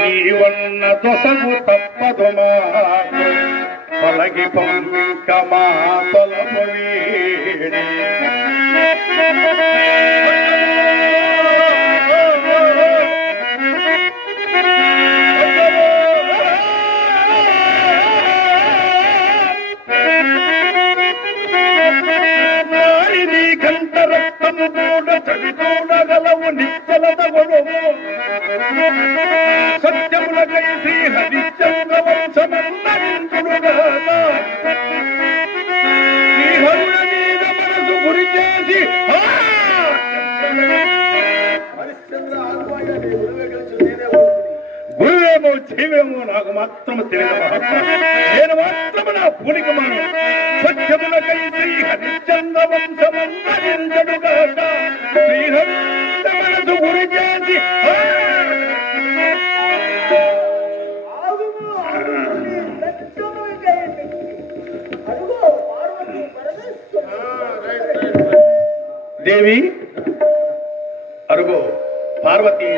నీవన్న దొసగు తప్పదుమా పలగి పంకమా తొలపవీడి కంట రక్తము కూడా చవి చూడగలవు నిచ్చలద గొడవు సత్యముల కైసి హరిచంద్ర వంశమందరించుడుగా శ్రీహరుల మీద మనసు గురి చేసి గురువేమో జీవేమో నాకు మాత్రము తెలియదు మహాత్మ నేను మాత్రము నా పూనికమాను సత్యముల కైసి హరిచంద్ర వంశమందరించుడుగా శ్రీహరుల మనసు గురి చేసి దేవి అరుగో పార్వతీ